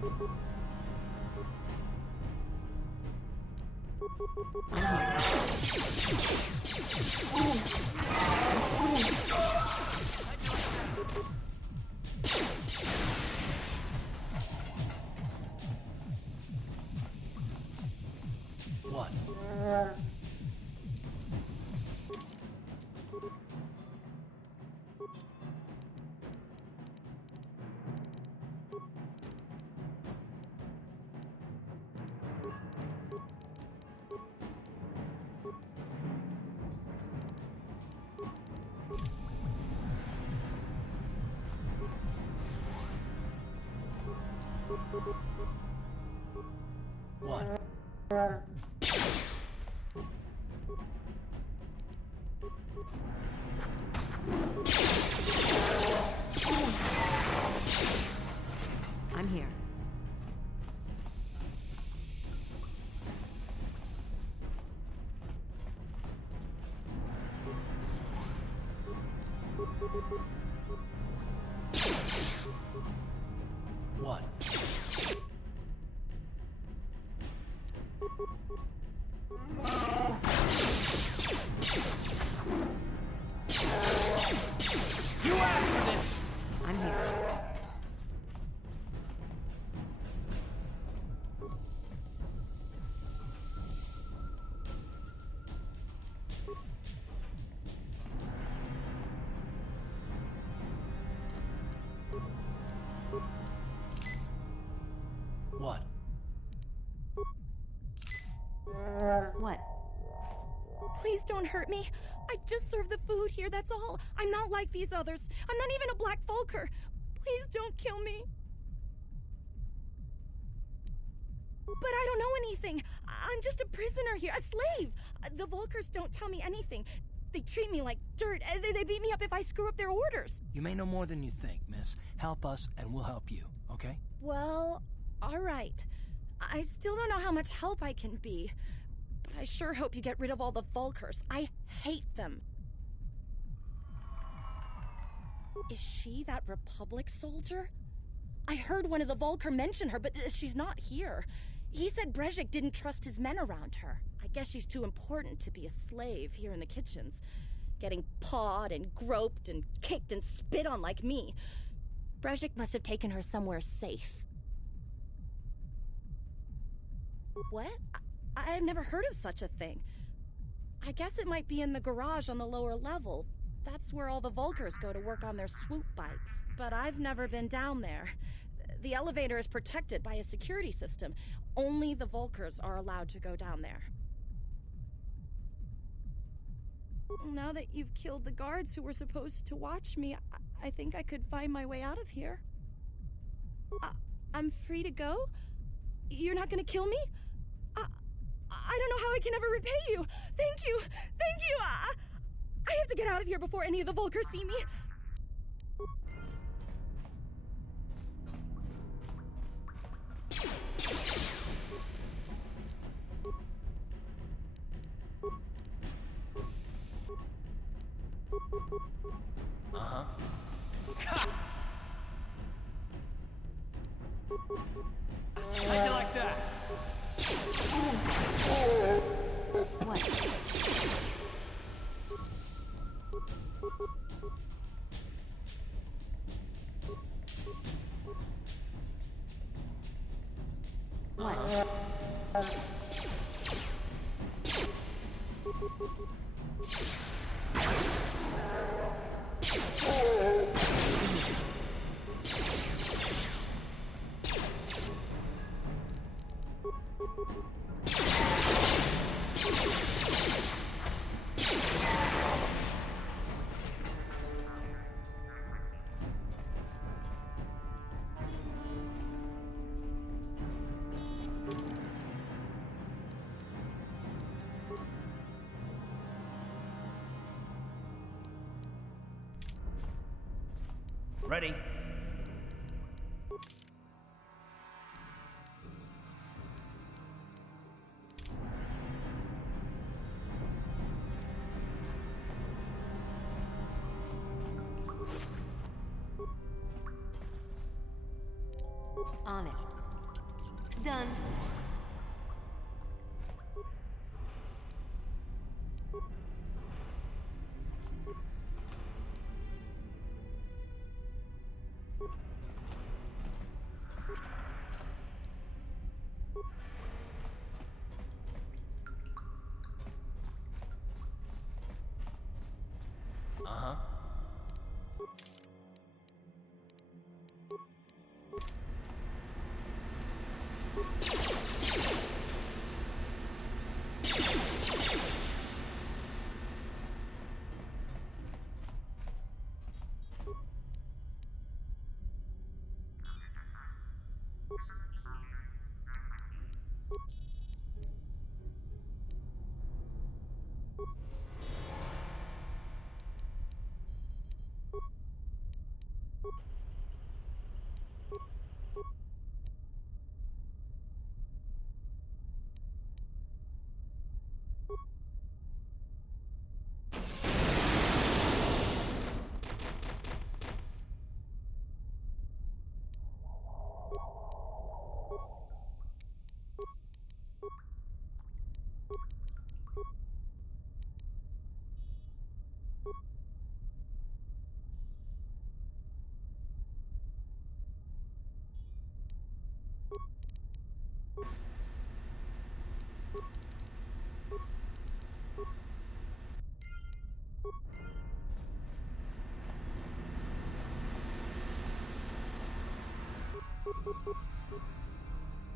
What? What? I'm here. What? You asked for this! I'm here. What? What? Please don't hurt me. I just serve the food here, that's all. I'm not like these others. I'm not even a Black Vulker. Please don't kill me. But I don't know anything. I'm just a prisoner here, a slave. The Vulkers don't tell me anything. They treat me like dirt. They beat me up if I screw up their orders. You may know more than you think, miss. Help us and we'll help you, okay? Well, all right. I still don't know how much help I can be. But I sure hope you get rid of all the Vulkers. I hate them. Is she that Republic soldier? I heard one of the Vulkar mention her, but she's not here. He said Brezhik didn't trust his men around her. I guess she's too important to be a slave here in the kitchens. Getting pawed and groped and kicked and spit on like me. Brezhik must have taken her somewhere safe. What? I've never heard of such a thing. I guess it might be in the garage on the lower level. That's where all the Vulkars go to work on their swoop bikes. But I've never been down there. The elevator is protected by a security system. Only the Vulkars are allowed to go down there. Now that you've killed the guards who were supposed to watch me, I think I could find my way out of here. I'm free to go? You're not gonna kill me? I don't know how I can ever repay you. Thank you. Thank you. I have to get out of here before any of the Vulkars see me. Uh-huh. How'd you like that? What? Ready? On it. Done. Uh-huh.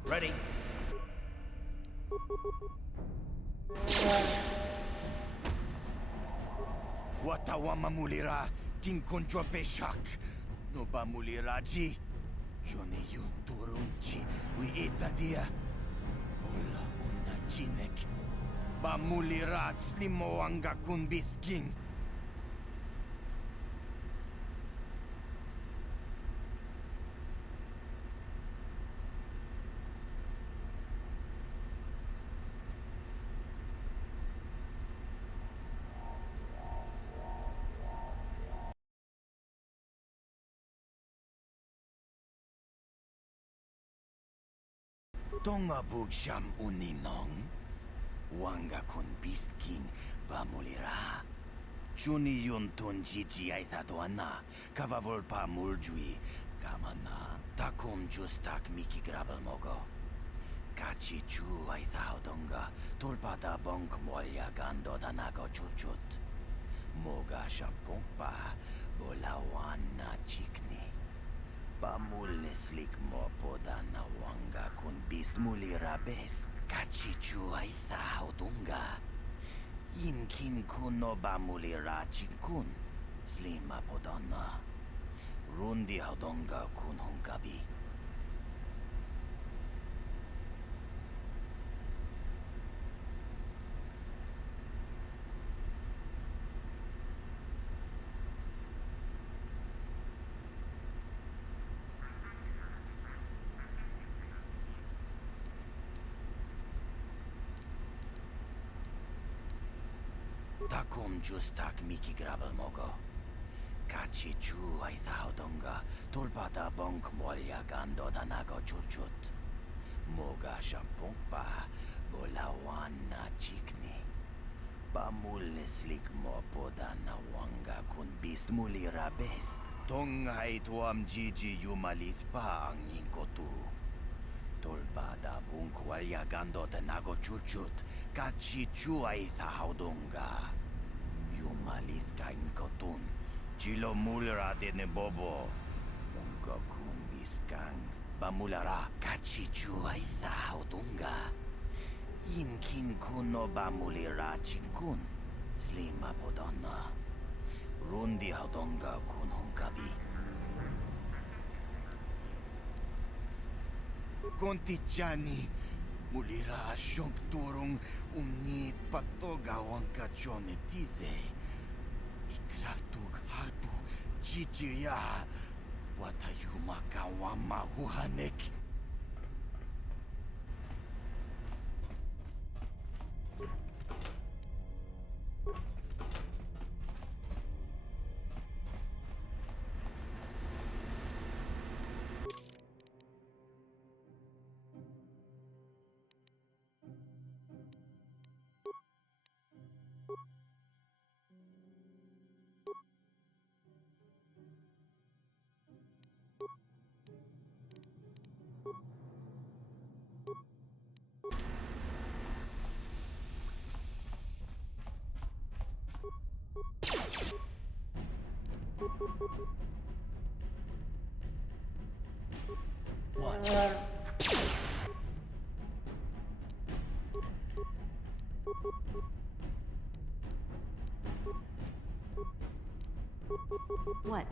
Ready. Watawama mulira kinkonjwa peshak. No ba muliraji. Jone yun turunchi wi itadia. Ola una jinek. Ba mulirat slimo anga kun bisking. Tonga bugsham uninong. Wanga kun bisking ba mulira. Juni yun tunjiji ay tatuana. Kavavol muljui. Kamana. Takum justak miki grabal mogo. Kachi chu ay taudonga. Tulpada bonk molya gando danago chuchut. Moga shampongpa. Bolawan na chikni. Pamul neslik mo podana wanga kun bist mulira best. Kachichu ay taudonga. Inkin kuno ba mulira chinkun. Slima podana. Rundi haudonga kun hunkabi. Takum justak miki grabal mogo. Kachi chu ay taudonga. Tulpada bonk molya gando danago chuchut. Moga shampongpa. Bolawan na chikni. Pamul neslik mo podana wanga kun bist mulira best. Tonghay tuam jiji yumalit pa ang inkotu. Tulpada bunk walya gando danago chuchut. Kachi chu ay taudonga. Yumalit ka inkotun. Chilo mulra de ne bobo. Unka kun biskang. Bamulara kachichu ay taudonga. Inkin kuno bamulira chinkun. Slima podana. Rundi haudonga kun hunkabi. Kontichani. Mulira shomp turung umni patoga wanka chone tize. Ikratuk hatu chichiya. Watayuma kawama huhanek. What? What?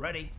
Ready?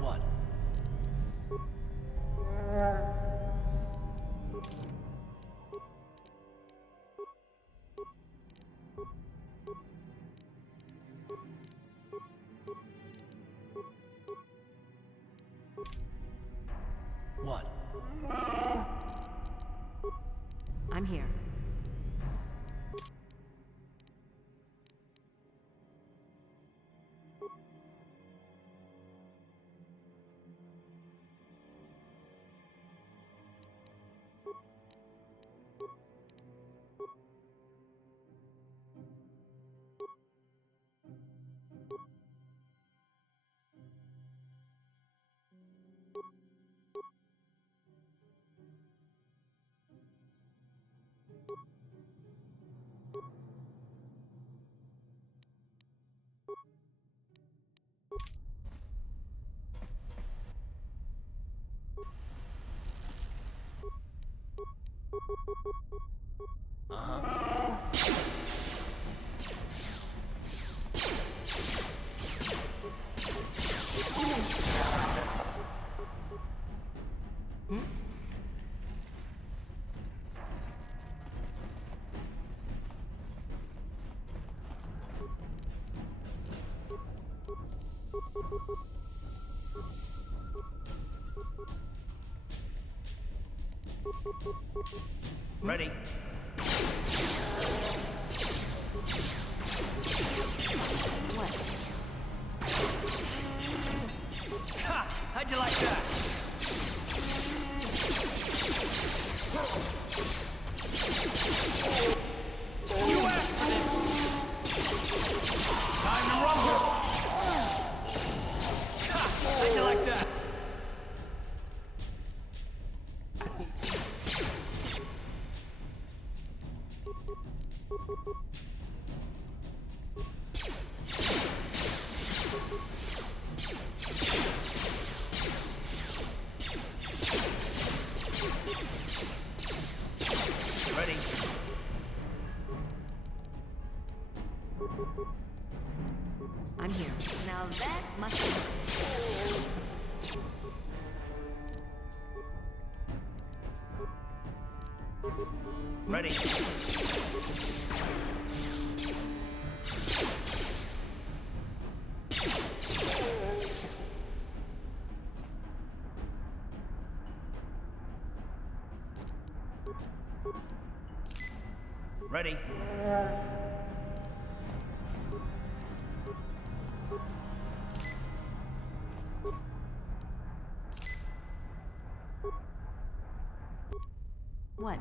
What? What? I'm here. Ready. What? Ha! How'd you like that? You asked for this! Time to rumble! Ha! How'd you like that? Ready. I'm here. Now that must be... Ready. Ready. What?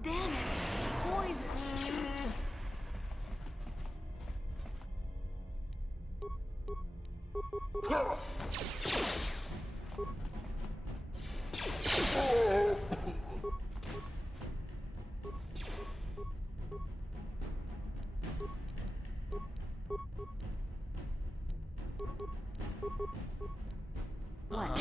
Damn it! Poison! What?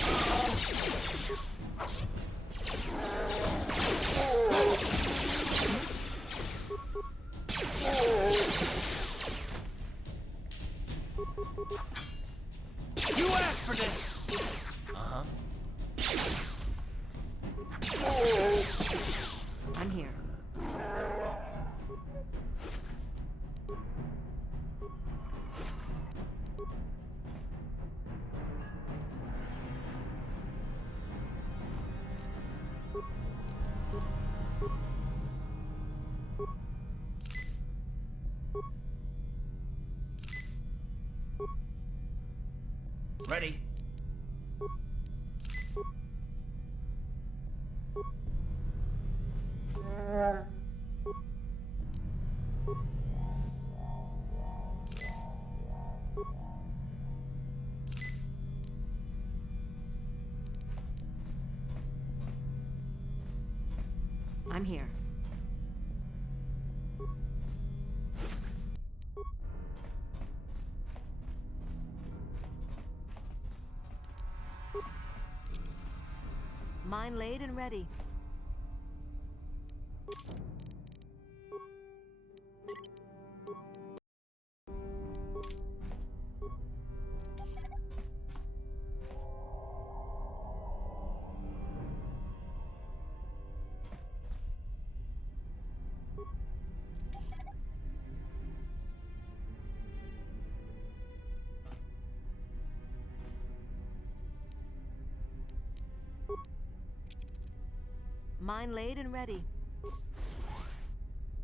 Ready? I'm here. Mine laid and ready. Mine laid and ready.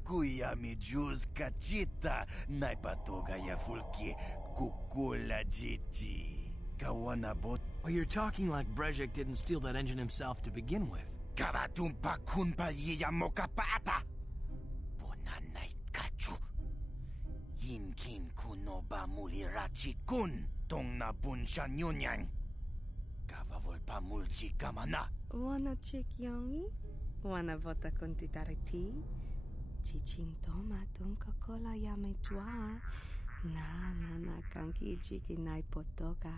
Kuya mi juz kachita naipatoga ya fulki kukula jiti. Kawana bot Well, you're talking like Brezhik didn't steal that engine himself to begin with. karatumpa kunpa yiya mokapata. Bonanay kachu. Yinkin kunoba mulirachi kun tong na bunsha nyunyang. Kavavol mulchi kamana. Wanna chick yongi? Wanna vota kontitariti? Chichintoma tunka kola yame jua. Na kanki chiki nai potoka.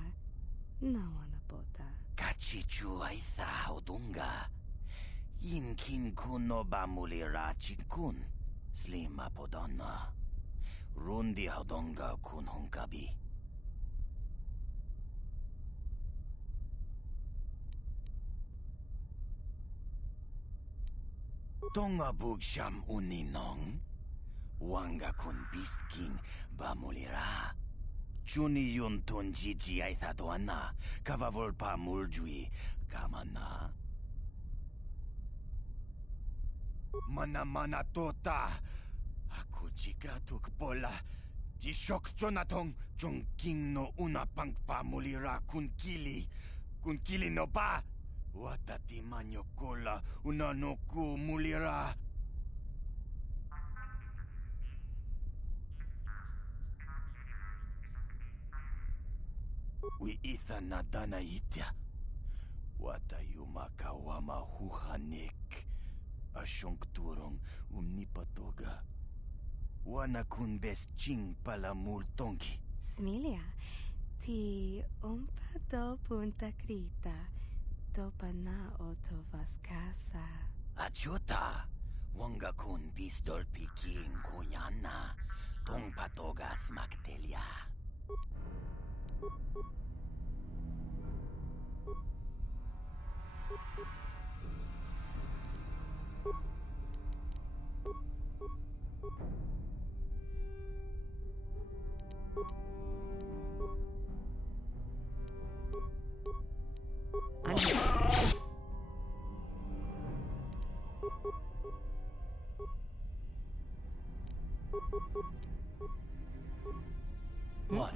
Na wanna bota. Kachichu aitha hodunga. Yinkin kunoba mulirachi kun. Slima podonna. Rundi hodonga kun hunkabi. Tonga bugsham uninong. Wanga kun bistking bamulira. Chuni yun tunjiji aithadoana. Kavavolpa muljui kamana. Mana tota. Aku jikratuk pola. Jishok jonatong chongking no una pangpa mulira kun kili. Kun kili no ba. Watati manyokola unanoku mulira. Wi itha nadana itya. Watayuma kawama huhanek. Ashonkturong umnipatoga. Wana kun bes ching pala multongi. Smilia, ti umpa do punta krita. Topa na oto vaskasa. Achuta. Wanga kun pistol piking kunyana. Tong patoga smaktelia. I'm here. What?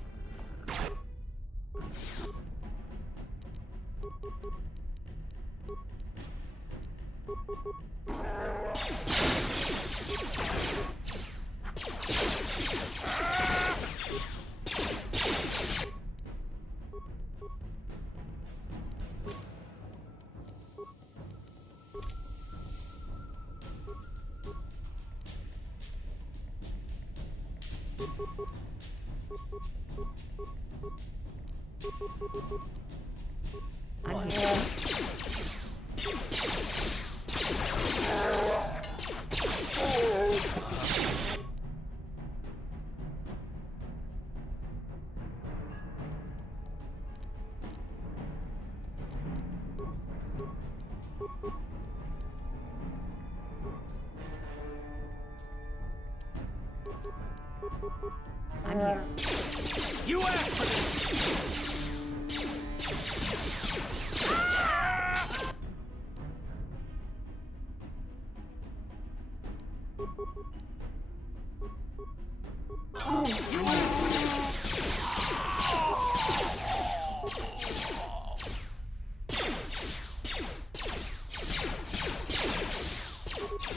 I'm here. I'm here. You asked for this!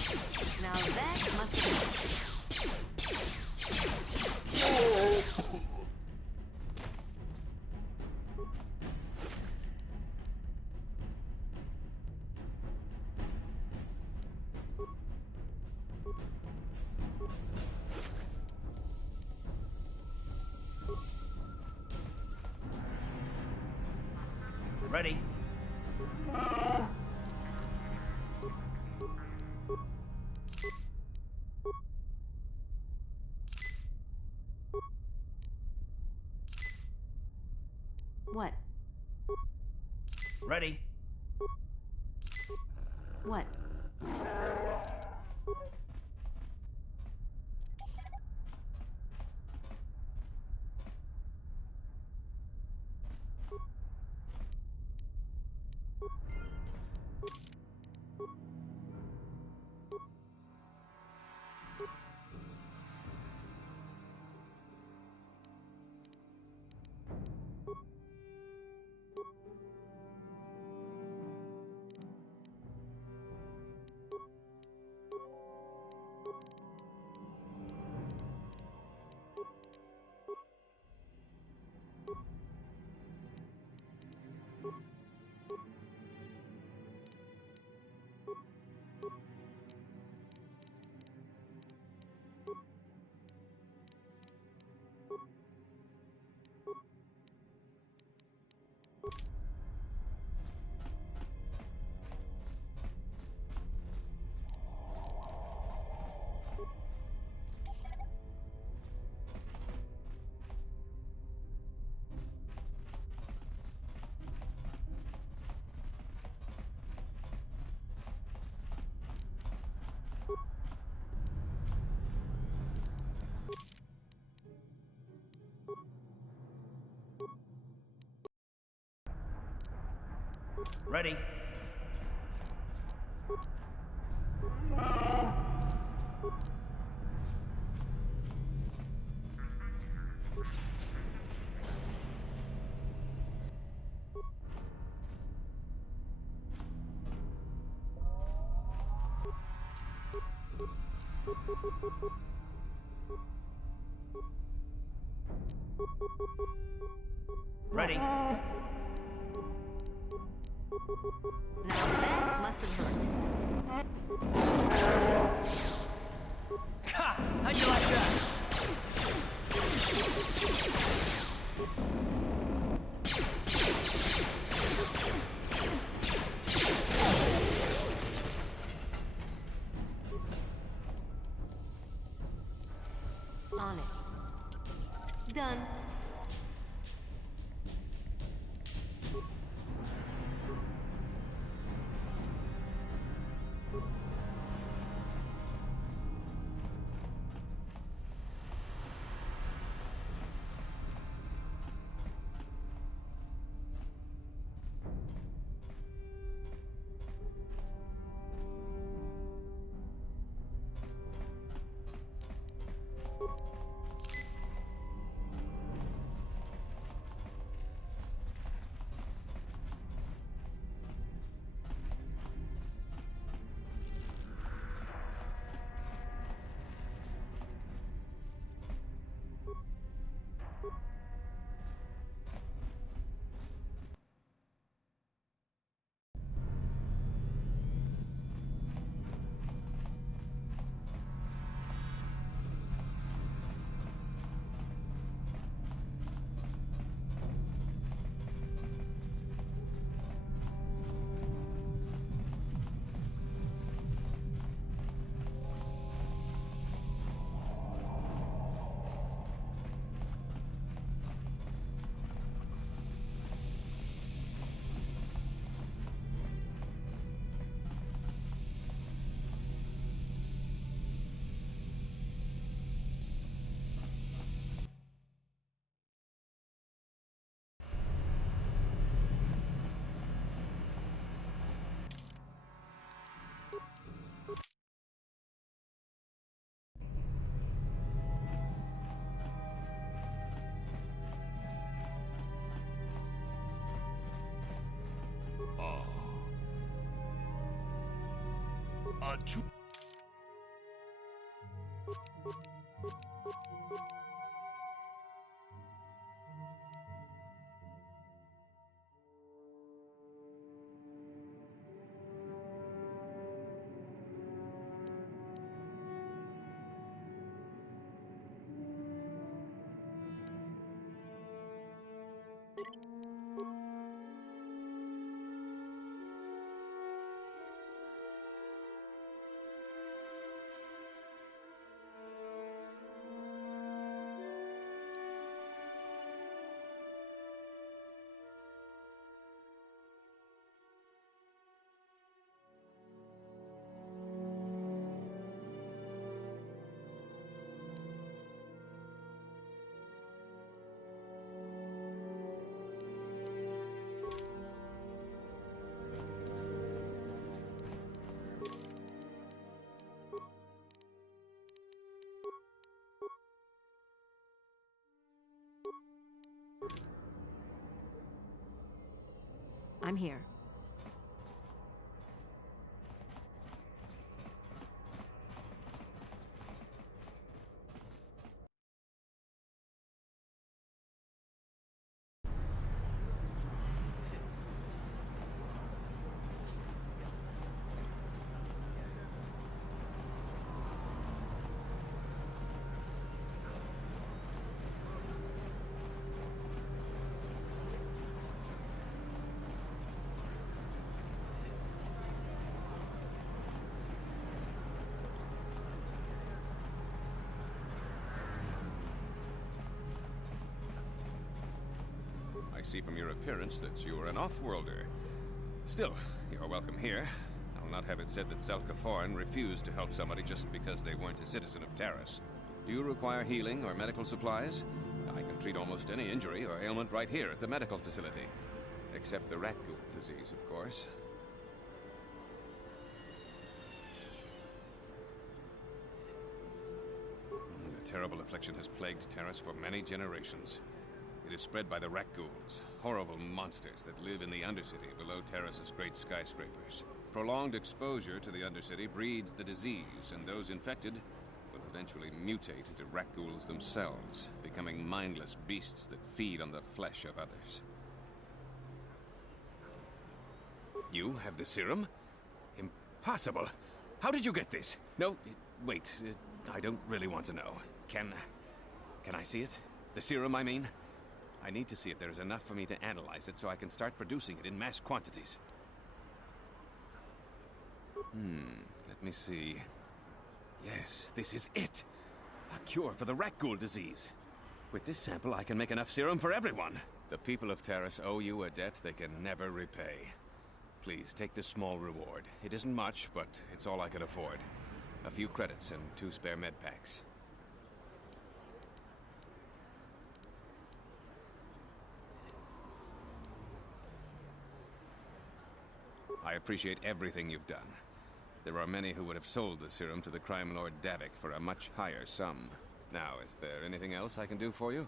Now that must have... Ready? What? Ready? What? Ready? Ready? Now that must have hurt. Ha! How'd you like that? On it. Done. I'm here. I see from your appearance that you are an off-worlder. Still, you're welcome here. I'll not have it said that Zelka refused to help somebody just because they weren't a citizen of Terrace. Do you require healing or medical supplies? I can treat almost any injury or ailment right here at the medical facility. Except the rat ghoul disease, of course. The terrible affliction has plagued Terrace for many generations. It is spread by the rat ghouls, horrible monsters that live in the Undercity below Terrace's great skyscrapers. Prolonged exposure to the Undercity breeds the disease, and those infected will eventually mutate into rat ghouls themselves, becoming mindless beasts that feed on the flesh of others. You have the serum? Impossible! How did you get this? No, wait, I don't really want to know. Can I see it? The serum, I mean? I need to see if there is enough for me to analyze it so I can start producing it in mass quantities. Let me see. Yes, this is it! A cure for the rat ghoul disease. With this sample, I can make enough serum for everyone. The people of Terrace owe you a debt they can never repay. Please, take this small reward. It isn't much, but it's all I can afford. A few credits and 2 spare med packs. I appreciate everything you've done. There are many who would have sold the serum to the crime lord Davik for a much higher sum. Now, is there anything else I can do for you?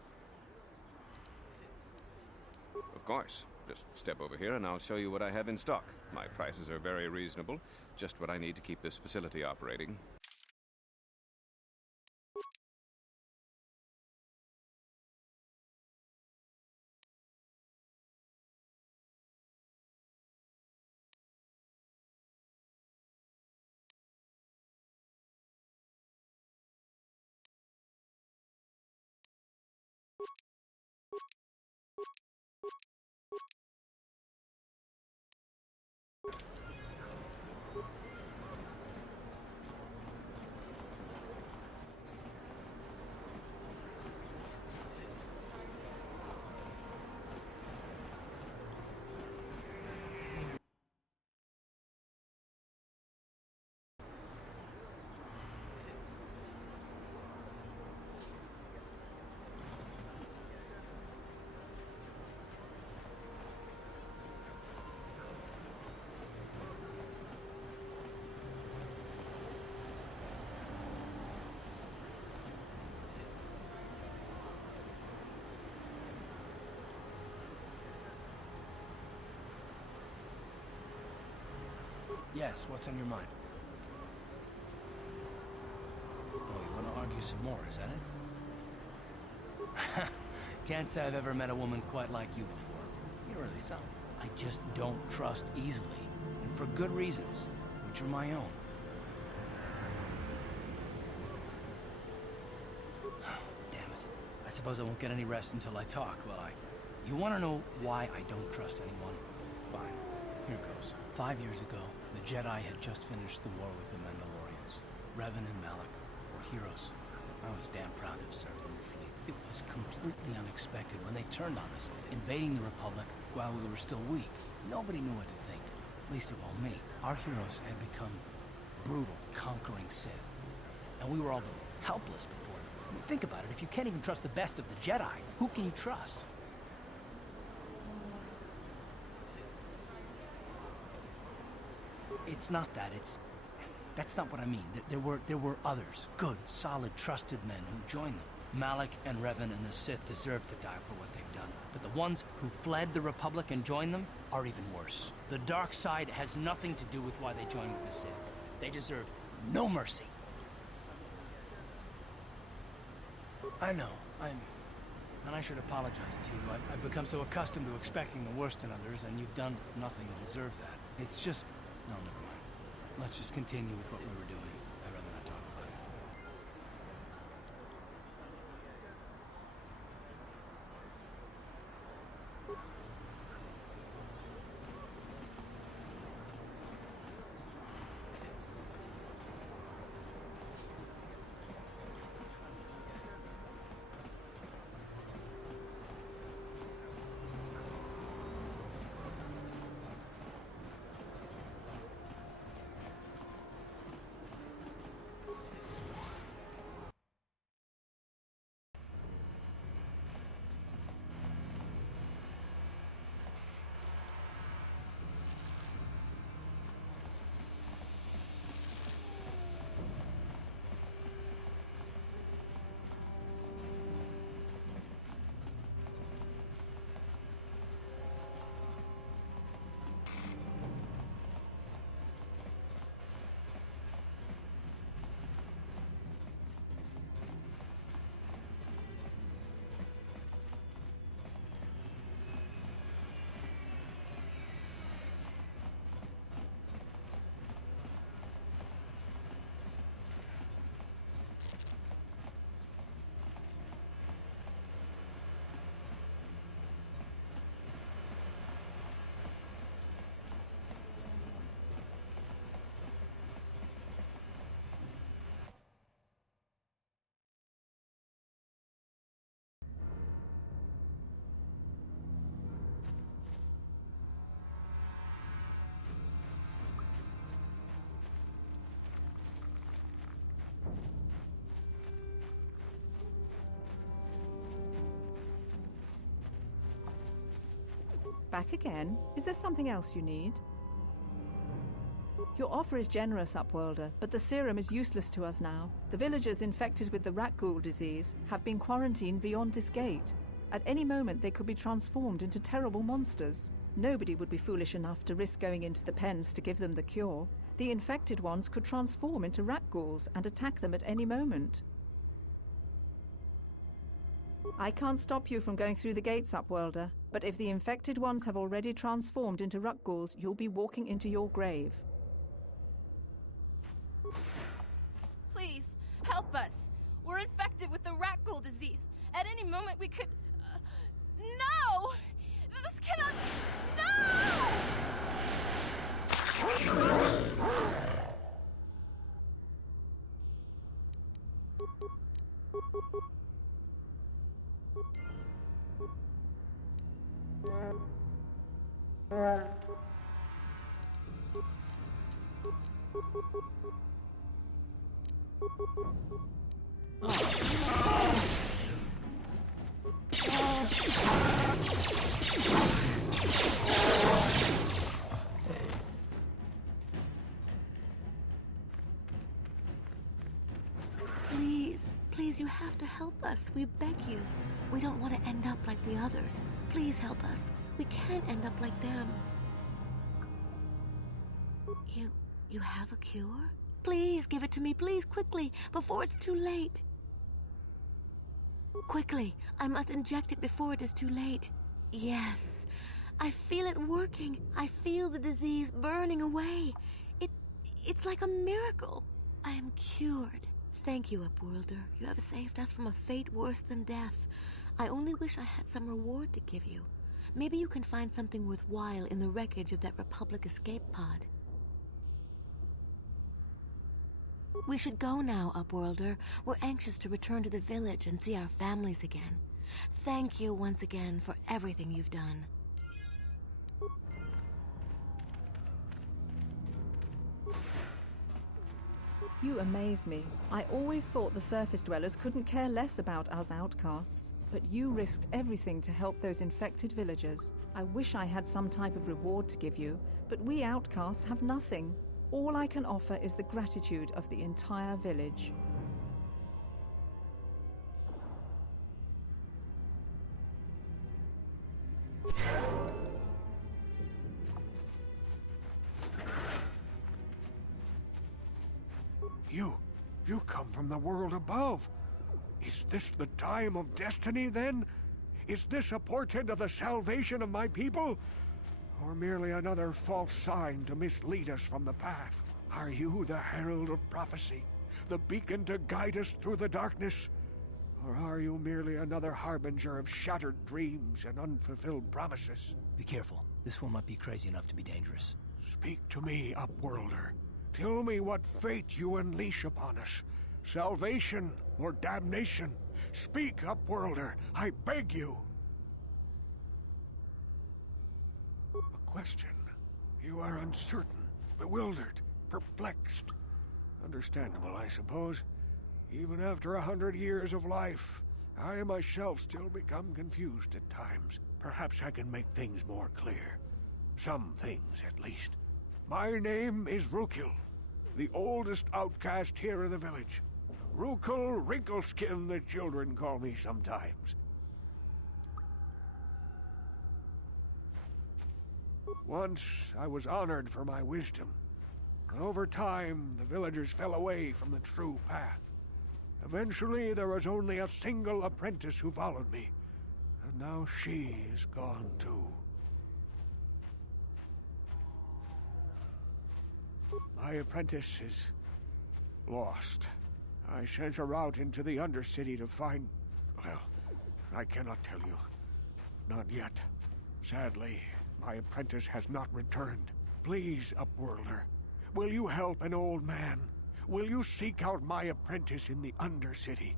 Of course. Just step over here and I'll show you what I have in stock. My prices are very reasonable. Just what I need to keep this facility operating. Yes, what's on your mind? Oh, you want to some more, is that it? Can't say I've ever met a woman quite like you before. You're really something. I just don't trust easily, and for good reasons, which are my own. Damn it. I suppose I won't get any rest until I talk, will I? You want to know why I don't trust anyone? Fine. Here goes. 5 years ago, the Jedi had just finished the war with the Mandalorians. Revan and Malak were heroes. I was damn proud to have served in their fleet. It was completely unexpected when they turned on us, invading the Republic while we were still weak. Nobody knew what to think, least of all me. Our heroes had become brutal, conquering Sith. And we were all helpless before them. I mean, think about it, if you can't even trust the best of the Jedi, who can you trust? It's not that, that's not what I mean. There were others, good, solid, trusted men who joined them. Malak and Revan and the Sith deserve to die for what they've done. But the ones who fled the Republic and joined them are even worse. The dark side has nothing to do with why they joined with the Sith. They deserve no mercy. I know, and I should apologize to you. I've become so accustomed to expecting the worst in others, and you've done nothing to deserve that. It's just... no, never mind. Let's just continue with what we were doing. I'd rather not talk about it. Back again? Is there something else you need? Your offer is generous, Upworlder, but the serum is useless to us now. The villagers infected with the rat ghoul disease have been quarantined beyond this gate. At any moment, they could be transformed into terrible monsters. Nobody would be foolish enough to risk going into the pens to give them the cure. The infected ones could transform into rat ghouls and attack them at any moment. I can't stop you from going through the gates, Upworlder, but if the infected ones have already transformed into rat ghouls, you'll be walking into your grave. Please, help us. We're infected with the rat ghoul disease. At any moment we could... No! This cannot... Please, you have to help us. We beg you. We don't want to end up like the others. Please help us. We can't end up like them. You have a cure? Please give it to me, please, quickly, before it's too late. Quickly, I must inject it before it is too late. Yes, I feel it working. I feel the disease burning away. It's like a miracle. I am cured. Thank you, Upworlder. You have saved us from a fate worse than death. I only wish I had some reward to give you. Maybe you can find something worthwhile in the wreckage of that Republic escape pod. We should go now, Upworlder. We're anxious to return to the village and see our families again. Thank you once again for everything you've done. You amaze me. I always thought the surface dwellers couldn't care less about us outcasts. But you risked everything to help those infected villagers. I wish I had some type of reward to give you, but we outcasts have nothing. All I can offer is the gratitude of the entire village. You come from the world above. Is this the time of destiny, then? Is this a portent of the salvation of my people? Or merely another false sign to mislead us from the path? Are you the herald of prophecy, the beacon to guide us through the darkness? Or are you merely another harbinger of shattered dreams and unfulfilled promises? Be careful. This one might be crazy enough to be dangerous. Speak to me, Upworlder. Tell me what fate you unleash upon us. Salvation or damnation? Speak, Upworlder, I beg you. A question. You are uncertain, bewildered, perplexed. Understandable, I suppose. Even after 100 years of life, I myself still become confused at times. Perhaps I can make things more clear. Some things, at least. My name is Rukil, the oldest outcast here in the village. Rukil Wrinkleskin, the children call me sometimes. Once I was honored for my wisdom, but over time the villagers fell away from the true path. Eventually there was only a single apprentice who followed me, and now she is gone too. My apprentice is lost. I sent her out into the Undercity to find... well, I cannot tell you. Not yet. Sadly, my apprentice has not returned. Please, Upworlder, will you help an old man? Will you seek out my apprentice in the Undercity?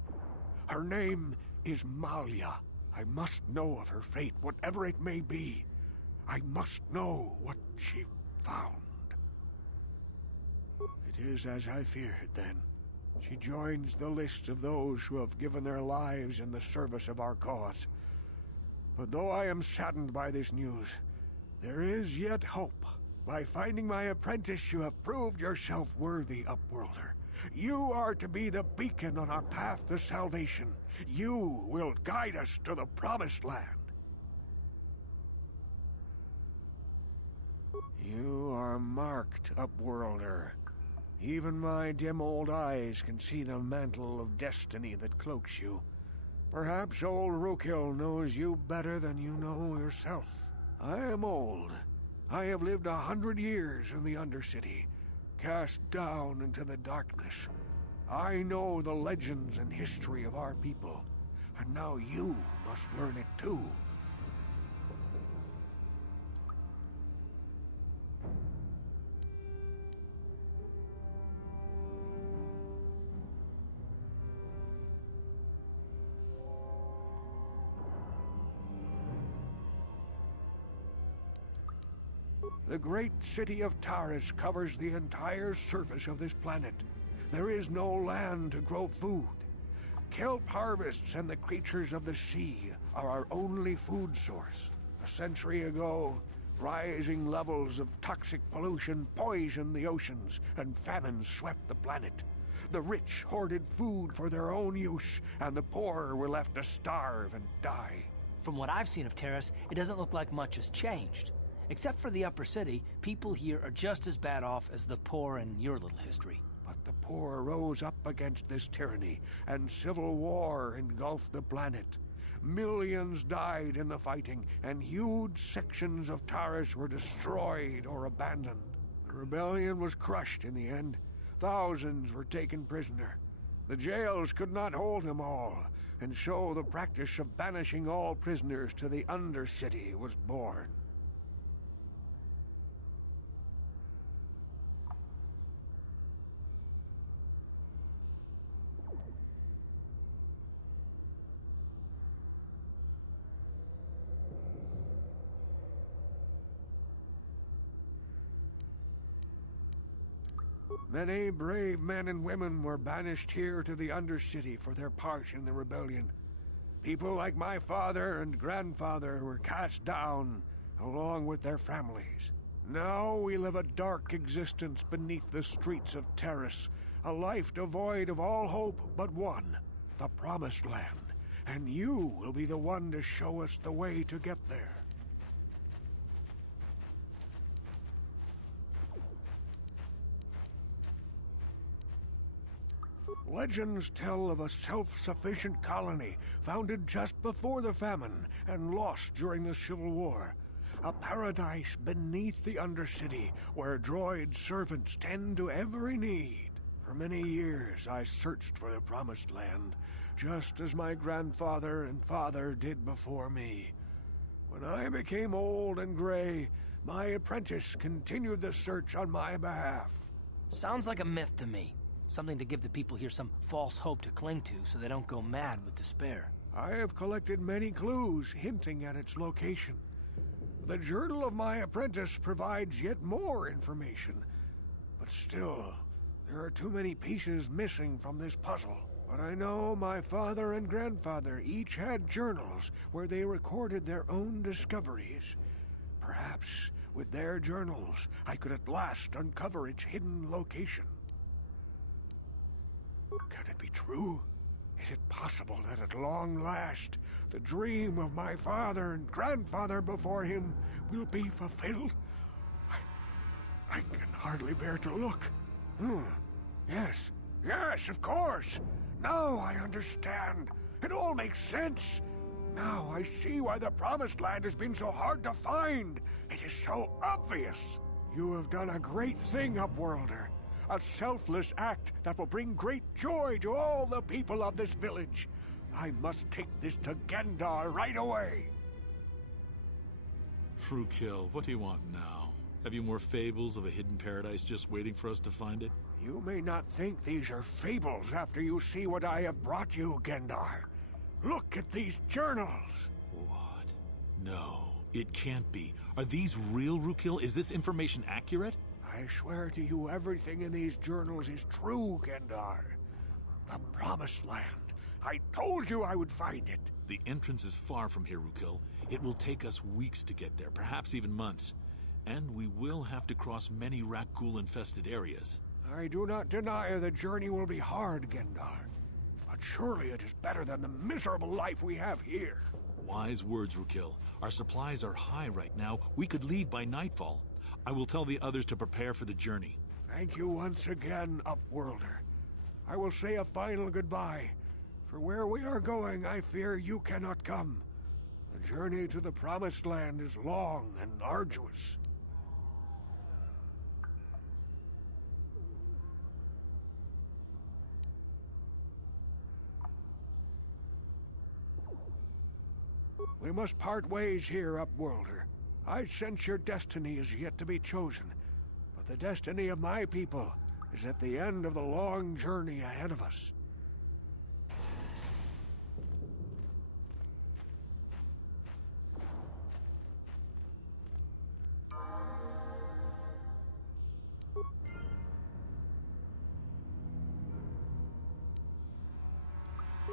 Her name is Malia. I must know of her fate, whatever it may be. I must know what she found. It is as I feared, then. She joins the list of those who have given their lives in the service of our cause. But though I am saddened by this news, there is yet hope. By finding my apprentice, you have proved yourself worthy, Upworlder. You are to be the beacon on our path to salvation. You will guide us to the Promised Land. You are marked, Upworlder. Even my dim old eyes can see the mantle of destiny that cloaks you. Perhaps old Rukil knows you better than you know yourself. I am old. I have lived 100 years in the Undercity, cast down into the darkness. I know the legends and history of our people, and now you must learn it too. The great city of Taris covers the entire surface of this planet. There is no land to grow food. Kelp harvests and the creatures of the sea are our only food source. A century ago, rising levels of toxic pollution poisoned the oceans, and famine swept the planet. The rich hoarded food for their own use, and the poor were left to starve and die. From what I've seen of Terrace, it doesn't look like much has changed. Except for the upper city, people here are just as bad off as the poor in your little history. But the poor rose up against this tyranny, and civil war engulfed the planet. Millions died in the fighting, and huge sections of Taris were destroyed or abandoned. The rebellion was crushed in the end. Thousands were taken prisoner. The jails could not hold them all, and so the practice of banishing all prisoners to the Undercity was born. Many brave men and women were banished here to the Undercity for their part in the rebellion. People like my father and grandfather were cast down, along with their families. Now we live a dark existence beneath the streets of Terrace, a life devoid of all hope but one, the Promised Land. And you will be the one to show us the way to get there. Legends tell of a self-sufficient colony founded just before the famine and lost during the Civil War. A paradise beneath the Undercity where droid servants tend to every need. For many years I searched for the Promised Land, just as my grandfather and father did before me. When I became old and gray, my apprentice continued the search on my behalf. Sounds like a myth to me. Something to give the people here some false hope to cling to so they don't go mad with despair. I have collected many clues hinting at its location. The journal of my apprentice provides yet more information. But still, there are too many pieces missing from this puzzle. But I know my father and grandfather each had journals where they recorded their own discoveries. Perhaps with their journals, I could at last uncover its hidden location. Can it be true? Is it possible that at long last, the dream of my father and grandfather before him will be fulfilled? I can hardly bear to look. Yes, of course. Now I understand. It all makes sense. Now I see why the Promised Land has been so hard to find. It is so obvious. You have done a great thing, Upworlder. A selfless act that will bring great joy to all the people of this village. I must take this to Gendar right away. Frukill, what do you want now? Have you more fables of a hidden paradise just waiting for us to find it? You may not think these are fables after you see what I have brought you, Gendar. Look at these journals. What? No, it can't be. Are these real, Frukill? Is this information accurate? I swear to you everything in these journals is true, Gendar. The Promised Land. I told you I would find it. The entrance is far from here, Frukill. It will take us weeks to get there, perhaps even months. And we will have to cross many Rakghoul-infested areas. I do not deny the journey will be hard, Gendar. But surely it is better than the miserable life we have here. Wise words, Frukill. Our supplies are high right now. We could leave by nightfall. I will tell the others to prepare for the journey. Thank you once again, Upworlder. I will say a final goodbye. For where we are going, I fear you cannot come. The journey to the Promised Land is long and arduous. We must part ways here, Upworlder. I sense your destiny is yet to be chosen, but the destiny of my people is at the end of the long journey ahead of us.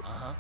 Uh-huh.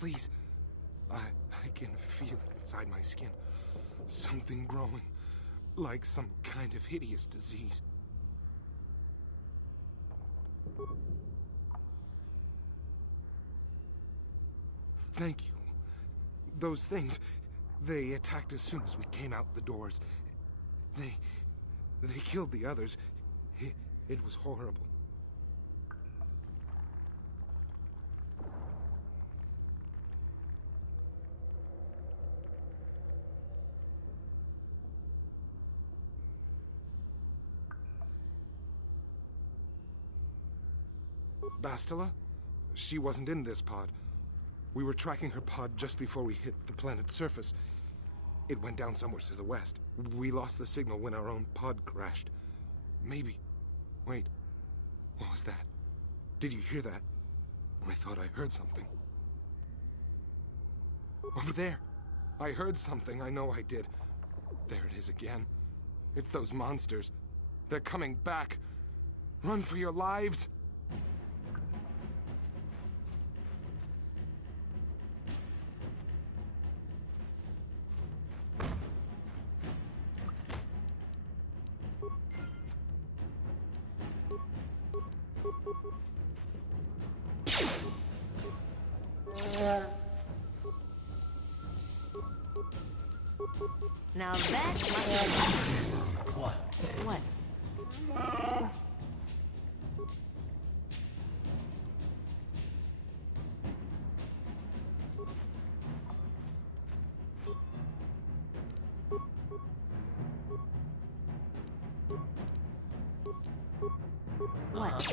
Please. I can feel it inside my skin. Something growing. Like some kind of hideous disease. Thank you. Those things, they attacked as soon as we came out the doors. They killed the others. It was horrible. Bastila? She wasn't in this pod. We were tracking her pod just before we hit the planet's surface. It went down somewhere to the west. We lost the signal when our own pod crashed. Maybe. Wait. What was that? Did you hear that? I thought I heard something. Over there. I heard something. I know I did. There it is again. It's those monsters. They're coming back. Run for your lives. Now that must be... What? What? What?